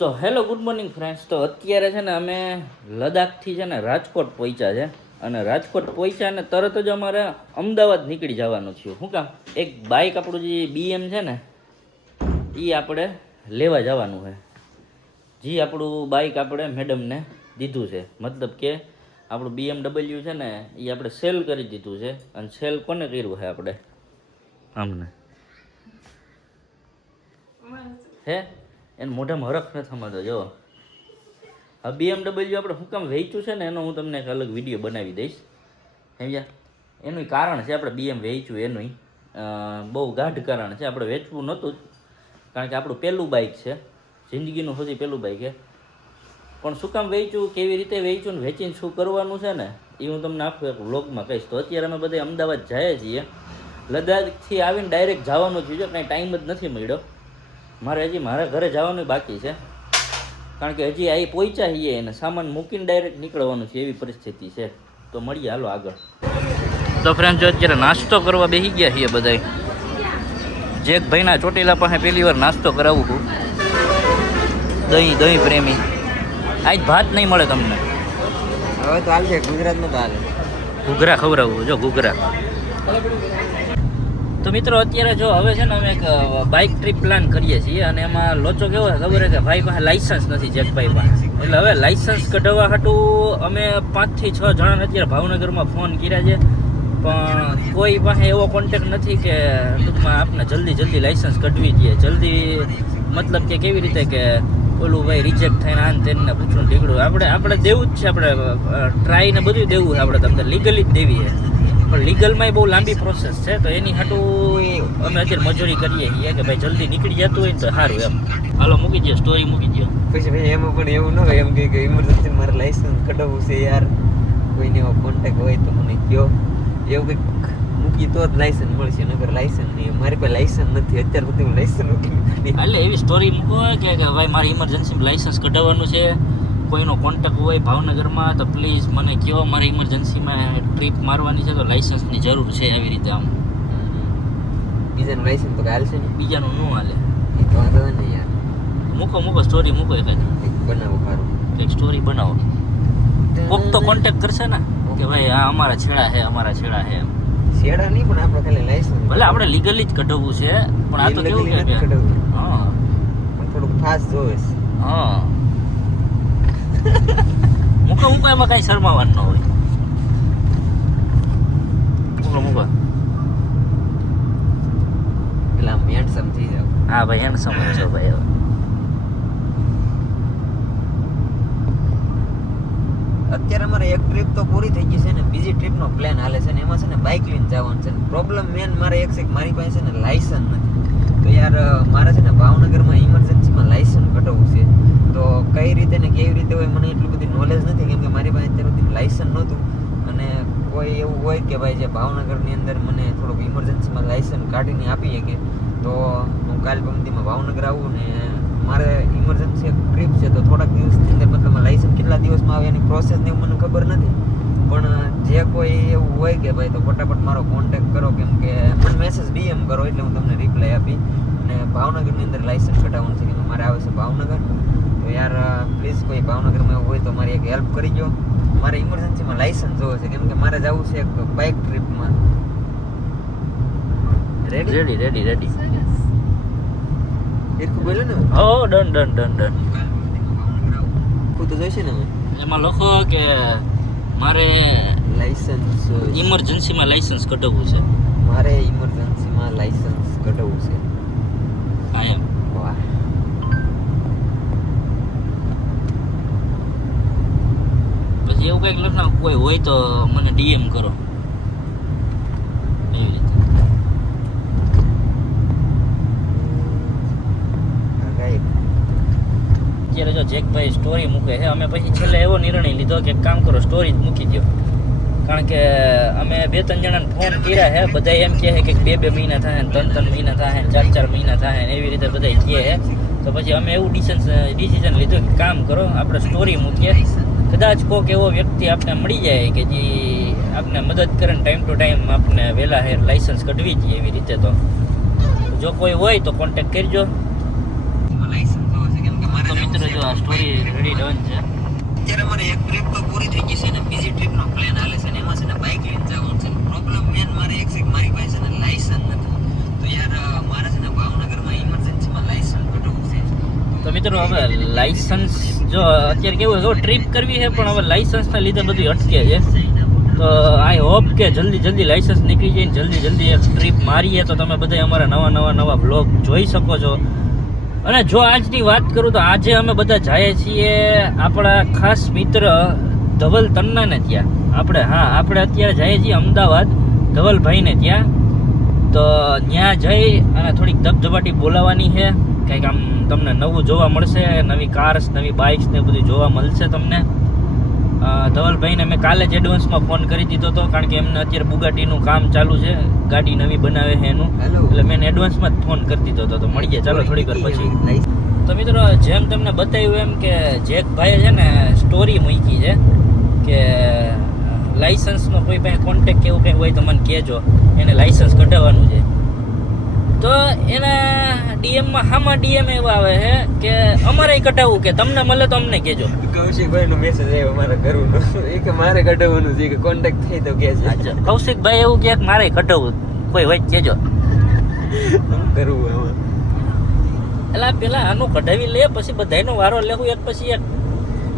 તો hello good morning friends. તો અત્યારે છે ને અમે લદ્દાખથી છે ને રાજકોટ પહોંચ્યા છે અને રાજકોટ પહોંચ્યા ને તરત જ અમારે અમદાવાદ નીકળી જવાનું થયું. શું કામ? એક બાઇક આપણું જે BM છે ને એ આપણે લેવા જવાનું છે. જે આપણું બાઇક આપણે મેડમને દીધું છે, મતલબ કે આપણું BMW છે ને એ આપણે સેલ કરી દીધું છે. અને સેલ કોને કર્યું છે? આપણે આમને હે એને મોઢામાં હરખ નથી થમાતો. જો આ BMW આપણે શું કામ વેચ્યું છે ને એનો હું તમને એક અલગ વિડીયો બનાવી દઈશ, સમજ્યા? એનું કારણ છે આપણે BM વેચ્યું એનું બહુ ગાઢ કારણ છે. આપણે વેચવું નહોતું જ, કારણ કે આપણું પહેલું બાઇક છે, જિંદગીનું સૌથી પહેલું બાઇક છે. પણ શું કામ વેચ્યું, કેવી રીતે વેચ્યું ને વેચીને શું કરવાનું છે ને એ હું તમને આખું એક વ્લોગમાં કહીશ. તો અત્યારે અમે બધા અમદાવાદ જઈએ છીએ. લદ્દાખથી આવીને ડાયરેક્ટ જવાનું થયું છે, કાંઈ ટાઈમ જ નથી મળ્યો. મારે હજી મારા ઘરે જવાનું બાકી છે, કારણ કે હજી અહીં પહોંચ્યા છીએ અને સામાન મૂકીને ડાયરેક્ટ નીકળવાનું છે, એવી પરિસ્થિતિ છે. તો મળીએ, હાલો આગળ. તો ફ્રેન્ડ, જો અત્યારે નાસ્તો કરવા બેસી ગયા છીએ બધાય. જેકભાઈના ચોટીલા પાસે પહેલી વાર નાસ્તો કરાવું છું. દહીં પ્રેમી. આજ ભાત નહીં મળે તમને. હવે તો હાલશે, ગુજરાતમાં તો હાલે. ઘૂઘરા ખવડાવવું, જો ઘૂઘરા. તો મિત્રો અત્યારે જો હવે છે ને અમે એક બાઇક ટ્રીપ પ્લાન કરીએ છીએ અને એમાં લોચો કેવો છે ખબર છે કે ભાઈ પાસે લાઇસન્સ નથી, જેકભાઈ પાસે. એટલે હવે લાઇસન્સ કઢાવવા હાટું અમે 5 થી 6 જણાને અત્યારે ભાવનગરમાં ફોન કર્યા છે, પણ કોઈ પાસે એવો કોન્ટેક નથી કે ટૂંકમાં આપને જલ્દી લાઇસન્સ કઢવી દઈએ. જલ્દી મતલબ કે કેવી રીતે કે ઓલું ભાઈ રિજેક્ટ થઈને આને તેને પૂછવું ઢીકડું. આપણે દેવું જ છે, આપણે ટ્રાય ને બધું દેવું છે. આપણે તમને લીગલી જ દેવી છે, પણ લીગલમાં બહુ લાંબી પ્રોસેસ છે. તો એની હાટું અમે અત્યારે મજૂરી કરીએ છીએ કે ભાઈ જલ્દી નીકળી જતું હોય ને તો સારું એમ. હાલો મૂકી દો, સ્ટોરી મૂકી દો. પછી ભાઈ એમાં પણ એવું ન હોય એમ કે ઇમરજન્સી મારે લાઇસન્સ કઢાવવું છે યાર, કોઈને એવો કોન્ટેક હોય તો મને કહો. એવું કંઈક મૂકી તો જ લાઇસન્સ મળશે, નગર લાઇસન્સ નહીં. મારી પાસે લાઇસન્સ નથી અત્યાર સુધી, હું લાઇસન્સ મૂકી. એટલે એવી સ્ટોરી મૂકો કે ભાઈ મારે ઇમરજન્સીમાં લાઇસન્સ કઢાવવાનું છે, કોઈનો કોન્ટેક્ટ હોય ભાવનગરમાં તો પ્લીઝ મને કહો, મારે ઇમરજન્સીમાં ટ્રીપ મારવાની છે તો લાઇસન્સની જરૂર છે. આવી રીતે આમ બીજાનું લાઇસન્સ તો હાલશે ને, બીજાનું ન હાલે. એ તો વાંધો ને યાર. મૂકો સ્ટોરી મૂકો એકાદી. બનાવો સારું, એક સ્ટોરી બનાવો. કોક તો કોન્ટેક્ટ કરશે ને કે ભાઈ આ અમારા છેડા છે એમ. શેડા નહીં, પણ આપણે ખાલી લાઇસન્સ ભલે આપણે લીગલી જ કઢાવવું છે, પણ આ તો કેવું કે હા થોડુંક ફાસ્ટ જોવે છે. હા મૂકો એમાં કાંઈ શરમાવાનું ન હોય. મૂકો એટલે આમ હેન્ડસમ થઈ જાવ. હા ભાઈ, હેન્ડસમ છો ભાઈ. હવે અત્યારે અમારે એક ટ્રીપ તો પૂરી થઈ ગઈ છે ને, બીજી ટ્રીપનો પ્લાન હાલે છે ને. એમાં છે ને બાઇક લઈને જવાનું છે. પ્રોબ્લેમ મેન મારે એક છે કે મારી પાસે છે ને લાઇસન્સ નથી. તો યાર મારે છે ને ભાવનગરમાં ઇમરજન્સીમાં લાઇસન્સ કઢાવવું છે. તો કઈ રીતે ને કેવી રીતે હોય મને એટલું બધી નોલેજ નથી, કેમ કે મારી પાસે અત્યાર સુધી લાઇસન્સ નહોતું. અને કોઈ એવું હોય કે ભાઈ જે ભાવનગરની અંદર મને થોડુંક ઇમરજન્સીમાં લાઇસન્સ કાઢીને આપી શકે તો હું કાલ પમતીમાં ભાવનગર આવું. ને મારે ઇમરજન્સી એક ટ્રીપ છે, તો થોડાક દિવસની અંદર મતલબ લાઇસન્સ કેટલા દિવસમાં આવે એની પ્રોસેસ ને મને ખબર નથી. પણ જે કોઈ એવું હોય કે ભાઈ તો ફટાફટ મારો કોન્ટેક કરો, કેમ કે મને મેસેજ DM કરો એટલે હું તમને રિપ્લાય આપી. અને ભાવનગરની અંદર લાઇસન્સ કઢાવવાનું છે, કે મારે આવે છે ભાવનગર. તો યાર પ્લીઝ કોઈ ભાવનગરમાં એવું હોય તો મારી એક હેલ્પ કરી દો. મારે ઇમરજન્સીમાં લાઇસન્સ જોવે છે, કેમ કે મારે જવું છે એક બાઇક ટ્રીપમાં. રેડી એટલું બોલે ને. હો ડન. ખુદ તો જોઈશે ને એમાં લખો કે મારે લાઇસન્સ ઇમરજન્સીમાં લાઇસન્સ કઢાવવું છે. મારે ઇમરજન્સીમાં લાઇસન્સ કઢાવવું છે. હા એમ. વાહ. પછી એવું કંઈક લખના કોઈ હોય તો મને DM કરો. એવી રીતે. અત્યારે જો જેકભાઈ સ્ટોરી મૂકે છે, અમે પછી છેલ્લે એવો નિર્ણય લીધો કે કામ કરો સ્ટોરી જ મૂકી દો. કારણ કે અમે 2-3 જણાને ફોન કર્યા છે, બધા એમ કહે છે કે 2-2 મહિના થાય ને 3-3 મહિના થાય ને 4-4 મહિના થાય ને એવી રીતે બધા કહે છે. તો પછી અમે એવું ડિસિઝન લીધું કે કામ કરો આપણે સ્ટોરી મૂકીએ. કદાચ કોઈક એવો વ્યક્તિ આપણે મળી જાય કે જે આપણે મદદ કરે ને ટાઈમ ટુ ટાઈમ આપણે વહેલા હેર લાઇસન્સ કઢવી દઈએ એવી રીતે. તો જો કોઈ હોય તો કોન્ટેક્ટ કરજો. તો મિત્ર અમારે એક ટ્રીપ તો પૂરી થઈ ગઈ છે ને બીજી ટ્રીપનો પ્લાન હાલે છે ને એમાં છે ને બાઇક લઈને જવાનું છે. પ્રોબ્લેમ મેન મારે એક છે કે મારી પાસે છે ને લાયસન્સ નથી. તો યાર મારે છે ને ભાવનગરમાં ઇમરજન્સીમાં લાયસન્સ કઢાવવું છે. તો મિત્રો હવે લાયસન્સ જો અત્યારે કેવું હોય ટ્રીપ કરવી છે પણ હવે લાયસન્સના લીધે બધું અટકે છે. તો આઈ હોપ કે જલ્દી લાયસન્સ નીકળી જાય ને જલ્દી એક ટ્રીપ મારીએ તો તમે બધા અમારા નવા બ્લોગ જોઈ શકો છો. અને જો આજની વાત કરું તો આજે અમે બધા જઈએ છીએ આપણા ખાસ મિત્ર ધવલ તન્નાને ત્યાં. આપણે અત્યારે જઈએ છીએ અમદાવાદ ધવલભાઈને ત્યાં. તો ત્યાં જઈ અને થોડીક ધબધબાટી બોલાવવાની છે. કંઈક આમ તમને નવું જોવા મળશે, નવી કાર્સ નવી બાઇક્સ ને બધું જોવા મળશે તમને. ધવલભાઈને મેં કાલે જ એડવાન્સમાં ફોન કરી દીધો હતો કારણ કે એમને અત્યારે બુગાટીનું કામ ચાલુ છે, ગાડી નવી બનાવે છે એનું. એટલે મેં એડવાન્સમાં જ ફોન કરી દીધો હતો. તો મળીએ ચાલો થોડીક વાર પછી. તો મિત્રો જેમ તમને બતાવ્યું એમ કે જેકભાઈએ છે ને સ્ટોરી મૂકી છે કે લાયસન્સનો કોઈ પાસે કોન્ટેક્ટ કે એવું કંઈ હોય તો મને કહેજો, એને લાયસન્સ કઢાવવાનું છે. તો એના ડીએમમાં ડીએમ એવા આવે છે કે અમારે કઢાવવું કે તમને મળે તો અમને કહેજો. કૌશિકભાઈનો મેસેજ આવ્યો મારા ઘરનો એ કે મારે કઢાવવાનું છે કે કોન્ટેક્ટ થઈ તો કે છે. કૌશિકભાઈ એવું કે મારે કઢાવવું કોઈ હોય કહેજો. શું કરવું આમાં? એટલે પેલા આનું કઢાવી લે પછી બધાયનો વારો લેવું. એક પછી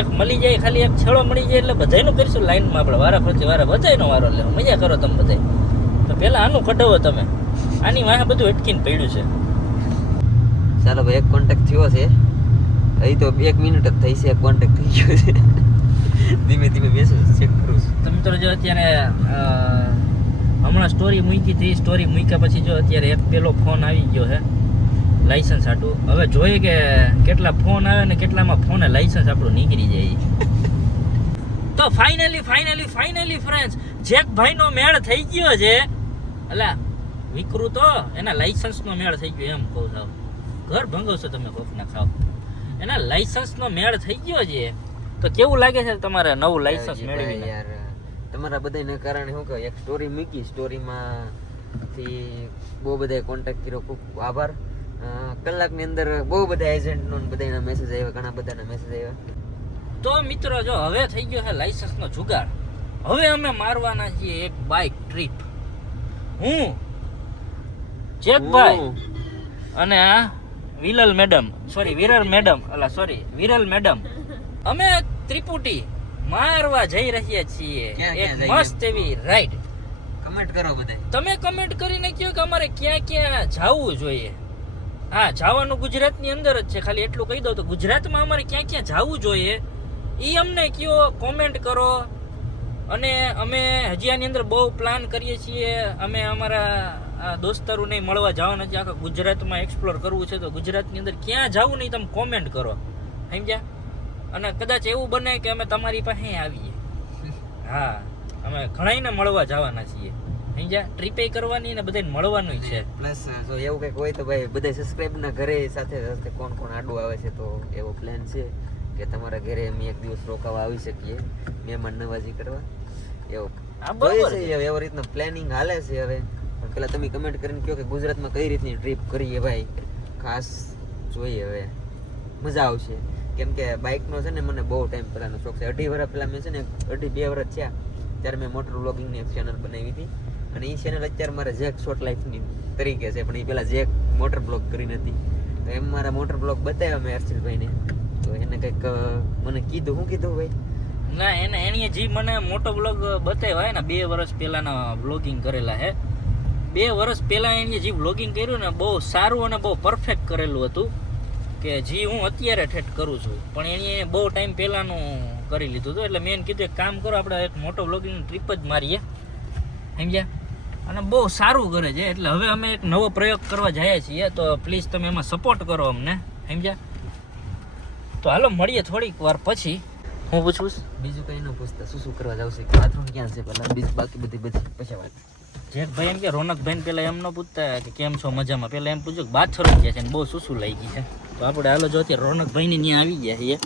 એક મળી જાય, ખાલી એક છેડો મળી જાય એટલે બધાયનું કરીશું લાઈનમાં. આપણે વારા ફરતી બધાયનો વારો લેવો. મજા કરો તમે બધાય. તો પેલા આનું કઢાવો તમે. આની વાહે બધું અટકીને પડ્યું છે. ચાલો ભાઈ એક કોન્ટેક્ટ થયો છે. અહીં તો 1 મિનિટ જ થઈ છે કોન્ટેક્ટ થઈ ગયો છે. ધીમે મેસેજ ચેક કરું છું. તમે તો જો અત્યારે હમણાં સ્ટોરી મૂકી હતી. સ્ટોરી મૂક્યા પછી જો અત્યારે એક પેલો ફોન આવી ગયો છે લાયસન્સ હાટું. હવે જોઈએ કે કેટલા ફોન આવે ને કેટલામાં ફોને લાયસન્સ આપણું નીકળી જાય. તો ફાઇનલી ફ્રેન્ડ્સ જેકભાઈનો મેળ થઈ ગયો છે. અલા વિકૃત તો એના લાયસન્સનો મેળ થઈ ગયો એમ કહું થાવ. ઘર ભંગવશો તમે કોકના ખાવ. એના લાયસન્સનો મેળ થઈ ગયો છે. તો કેવું લાગે છે તમારે નવું લાયસન્સ મેળવીને? યાર તમારા બધાને કારણે શું કહે, એક સ્ટોરી મૂકી, સ્ટોરીમાંથી બહુ બધાએ કોન્ટેક્ટ કર્યો. ખૂબ આભાર. કલાકની અંદર બહુ બધા એજન્ટનો બધાના મેસેજ આવ્યા, ઘણા બધાના મેસેજ આવ્યા. તો મિત્રો જો હવે થઈ ગયો છે લાયસન્સનો જુગાડ. હવે અમે મારવાના છીએ એક બાઇક ટ્રીપ. હું જેકભાઈ અને આ વિરલ મેડમ અમે ત્રિપુટી મારવા જઈ રહ્યા છીએ એક મસ્ત એવી રાઈડ. કમેન્ટ કરો બધા. તમે કમેન્ટ કરીને કહો કે અમારે ક્યાં ક્યાં જવું જોઈએ. હા, જવાનું ગુજરાતની અંદર જ છે. ખાલી એટલું કહી દઉં તો ગુજરાતમાં અમારે ક્યાં ક્યાં જવું જોઈએ એ અમને કહો, કોમેન્ટ કરો. અને અમે હજી આની અંદર બહુ પ્લાન કરીએ છીએ. અમે અમારા દોસ્તારોને મળવા જવાના છે. આખા ગુજરાતમાં એક્સપ્લોર કરવું છે. તો ગુજરાતની અંદર ક્યાં જવું નહીં તમે કોમેન્ટ કરો, સમજ્યા? અને કદાચ એવું બને કે અમે તમારી પાસે આવીએ. હા, અમે ઘણાઈને મળવા જવાના છીએ, સમજ્યા? ટ્રીપે કરવાની ને બધાને મળવાનું છે. પ્લસ જો એવું કંઈક હોય તો ભાઈ બધા સબસ્ક્રાઇબના ઘરે સાથે કોણ આડું આવે છે. તો એવો પ્લાન છે કે તમારા ઘરે અમે એક દિવસ રોકાવા આવી શકીએ, મહેમાન નવાજી કરવા. એવો એવી રીતના પ્લાનિંગ હાલે છે હવે. પણ પેલા તમે કમેન્ટ કરીને કહો કે ગુજરાતમાં કઈ રીતની ટ્રીપ કરીએ ભાઈ. ખાસ જોઈએ હવે, મજા આવશે. કેમ કે બાઇકનો છે ને મને બહુ ટાઈમ પહેલાંનો શોખ છે. 2.5 વર્ષ પહેલાં મેં છે ને 2 વર્ષ થયા ત્યારે મેં મોટર વ્લોગિંગની એક ચેનલ બનાવી હતી. અને એ ચેનલ અત્યારે મારે જેક શોર્ટ લાઈફની તરીકે છે. પણ એ પહેલાં જેક મોટર બ્લોગ કરી નથી. તો એમ મારા મોટર બ્લોગ બતાવ્યા મેં હર્ષિલભાઈને. તો એને કંઈક મને કીધું. શું કીધું ભાઈ? ના, એની જે મને મોટો બ્લોગ બતાવ્યા ને 2 વર્ષ પહેલાના બ્લોગિંગ કરેલા હે. 2 વર્ષ પહેલાં એણે જે બ્લોગિંગ કર્યું ને બહુ સારું અને બહુ પરફેક્ટ કરેલું હતું કે જે હું અત્યારે ઠેઠ કરું છું. પણ એણે બહુ ટાઈમ પહેલાંનું કરી લીધું હતું. એટલે મેં એને કીધું એક કામ કરો, આપણે એક મોટો બ્લોગિંગની ટ્રીપ જ મારીએ, સમજ્યા? અને બહુ સારું કરે છે. એટલે હવે અમે એક નવો પ્રયોગ કરવા જઈએ છીએ. તો પ્લીઝ તમે એમાં સપોર્ટ કરો અમને, સમજ્યા? તો હાલો મળીએ થોડીક વાર પછી. હું પૂછું બીજું કંઈ ન પૂછતા. શું કરવા જાવ છે? બાથરૂમ ક્યાં છે પહેલાં? બીજું બાકી બધી પછી વાત. જેકભાઈ એમ કે રોનકભાઈને પહેલાં એમ ન પૂછતા કે કેમ છો મજામાં, પહેલાં એમ પૂછ્યું કે બાથરૂમ ગયા છે ને બહુ શું લાગી છે. તો આપણે હાલો જો અત્યારે રોનકભાઈને ત્યાં આવી ગયા છીએ.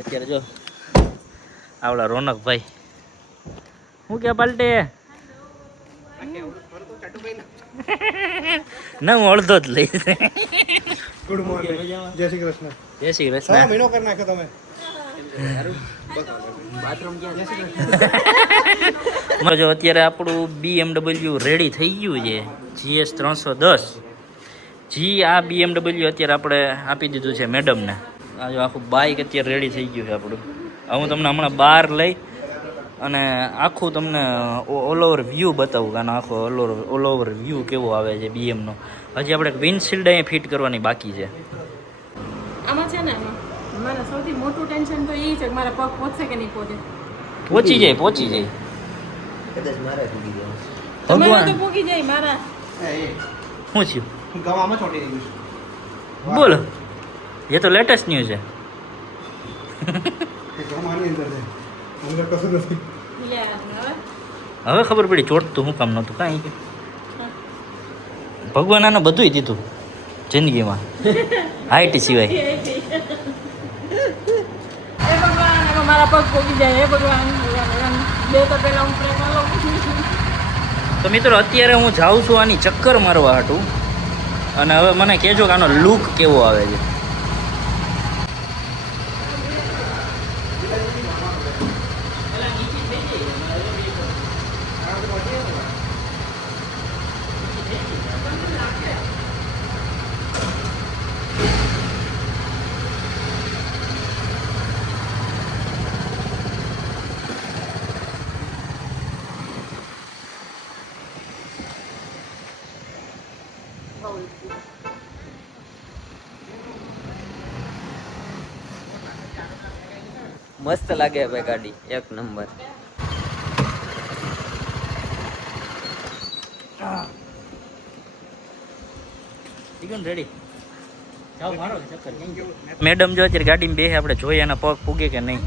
અત્યારે જો આવડા રોનકભાઈ હું કે પાલટે ના હું અડધો જ લઈશ. ગુડ મોર્નિંગ, જય શ્રી કૃષ્ણ. જય શ્રી કૃષ્ણ. મહિનો કરી નાખ્યો તમે. બાથરૂમ ક્યાં જો અત્યારે આપણું BMW રેડી થઈ ગયું છે GS 310 જી. આ BMW અત્યારે આપણે આપી દીધું છે મેડમને. આ જો આખું બાઇક અત્યારે રેડી થઈ ગયું છે આપણું. હવે હું તમને હમણાં બહાર લઈ અને આખું તમને ઓલ ઓવર વ્યૂ બતાવું કારણ આખો ઓલ ઓવર વ્યૂ કેવો આવે છે BMનો. હજી આપણે વિન્ડશીલ્ડ અહીંયા ફિટ કરવાની બાકી છે. આમાં છે ને મારા સૌથી મોટું ટેન્શન તો એ છે કે મારા પગ પહોંચશે કે નહીં પહોંચે. પહોંચી જાય કદાચ મારે ભૂલી જાય તમારે તો ભગવાન પોગી જાય મારા. શું થયું ગવામાં ચોટી ગયું બોલો એ તો લેટેસ્ટ ન્યૂઝ છે. છે ગમાની અંદર છે અંદર કશું નથી યાર હવે હવે ખબર પડી ચોટતું હું કામ નહોતું કાંઈ કે ભગવાન આને બધુંય દીધું જિંદગીમાં હાઈટ સિવાય. એ ભગવાન હવે મારા પગ પોગી જાય. એ ભગવાન બે તો પહેલા હું પ્રેમ લઉં. તો મિત્રો અત્યારે હું જાઉં છું આની ચક્કર મારવા હાટું અને હવે મને કહેજો કે આનો લુક કેવો આવે છે. મસ્ત લાગે ભાઈ ગાડી એક નંબર. રેડી જાઓ મારો ચક્કર. મેડમ જો અત્યારે ગાડીમાં બેસે આપણે જોઈએ એના પગ પૂગે કે નહીં.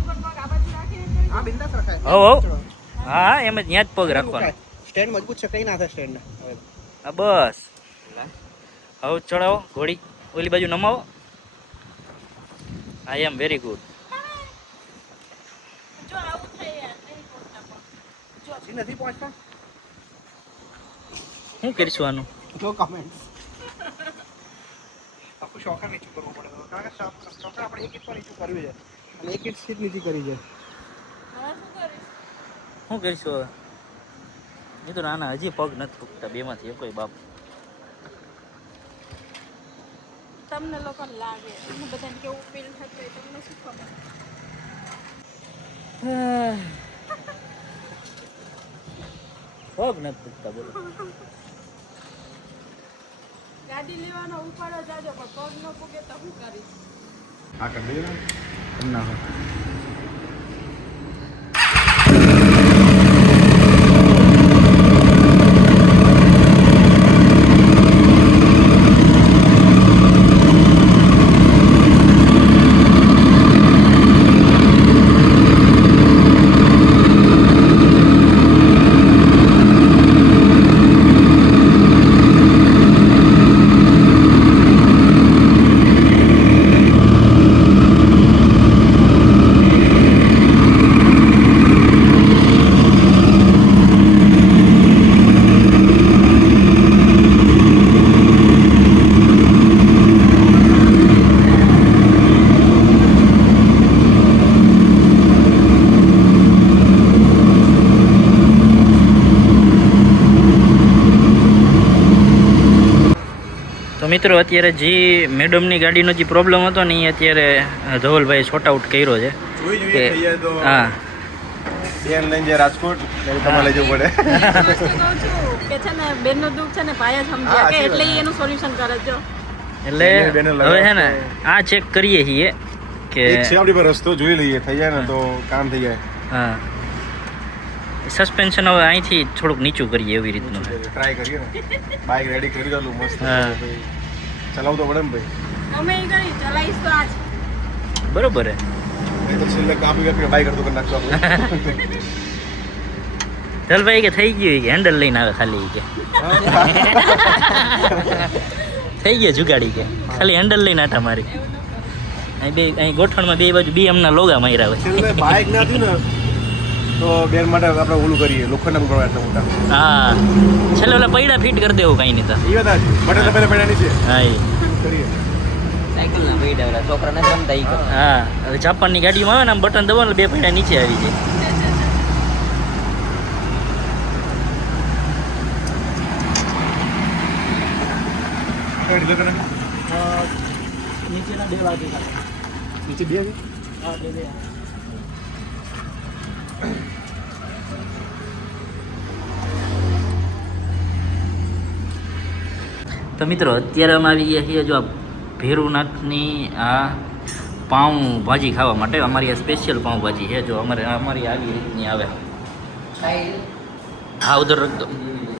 હા બિંદાસ રખાય હો હા એમ જ ત્યાં જ પગ રાખવાનો. સ્ટેન્ડ મજબૂત છે કઈ ના થાય સ્ટેન્ડ હા બસ હવે ચડાવો ઘોડી ઓલી બાજુ નમાવો. આઈ એમ વેરી ગુડ. જો આવું થાય યાર નહીં પહોંચતા પગ. હજી નથી પહોંચતા શું કરીશું આનું? નો કમેન્ટ આખું શોખર નીચું કરવું પડે કારણ કે શોખર આપણે એક ઇંચ પર નીચું કર્યું છે અને એક ઇંચ સીટ નીચી કરી છે. હવે શું કરીશ? શું કરીશું હવે? એ તો નાના હજી પગ નથી ફૂટતા બેમાંથી એ કોઈ બાપ. તમને લોકોને લાગે તમને બધાને કેવું ફીલ થતું હોય તમને શું ખબર? પગ નથી ફૂટતા બોલો. ગાડી લેવાનો ઉપાડો જાજો પણ પગ ન પૂગે તો શું કરીશ? આ કરી દઈએ ના તો મિત્રો અત્યારે જે મેડમની ગાડીનો જે પ્રોબ્લેમ હતો ને એ અત્યારે ધવલભાઈ શોર્ટ આઉટ કર્યો છે. જોઈ જોઈએ થઈ જાય તો હા બેન લઈને જાય રાજકોટ એટલે તમારે લઈ જવું પડે. વસ્તુ કહું છું કે છે ને બેનનું દુઃખ છે ને ભાઈ જ સમજ્યા હા, કે સાચી એટલે વાત. ઈ એનું સોલ્યુશન કરે છે. એટલે બેને હવે છે ને આ ચેક કરીએ છીએ કે એક છે આપણી પર રસ્તો જોઈ લઈએ થઈ જાય ને તો કામ થઈ જાય. હા સસ્પેન્શન હવે અહીંથી થોડુંક નીચું કરીએ એવી રીતનું છે. ટ્રાય કરીએ ને બાઇક રેડી કરી દઉં મસ્ત હા. ચલાવવું તો પડે ને ભાઈ. અમે ઈ કરી ચલાવીશ તો આજ. બરોબર હે. નહીં તો છેલ્લે કાપી કાપી બાઇક અડધું કરી નાખશું આપણે. ધવલભાઈ કે થઈ ગયું કે હેન્ડલ લઈને આવે ખાલી કે થઈ ગયા જુગાડી કે ખાલી હેન્ડલ લઈને આટા મારી. અહીં બે અહીં ગોઠણમાં બે બાજુ BMના લોગા માર્યા હોય. છેલ્લે બાઇક ના થયું ને તો બેન માટે આપણે ઓલું કરીએ લોખંડના પકડવા એટલા મોટા. હા છેલ્લે ઓલા પૈડા ફિટ કરી દેવું કાંઈ નહીં તો. એ વાત આજે બટન તો પહેલા પડ્યા નીચે હા એ કરીએ. સાયકલ ના બેડા છોકરા ને રમતા ઈ કરે. હા હવે જાપાનની ગાડીમાં આવે ને આમ બટન દબાવો ને 2 પૈડા નીચે આવી જાય. કઈ રીતે કરે? નીચેના 2 વાગે નીચે બે છે? હા 2 તો મિત્રો અત્યારે અમે આવી ગયા છીએ જો આ ભેરુનાથની આ પાઉં ભાજી ખાવા માટે. અમારી આ સ્પેશિયલ પાઉં ભાજી છે. જો અમારી આવી રીતની આવે. હા ઉધર રખ દો.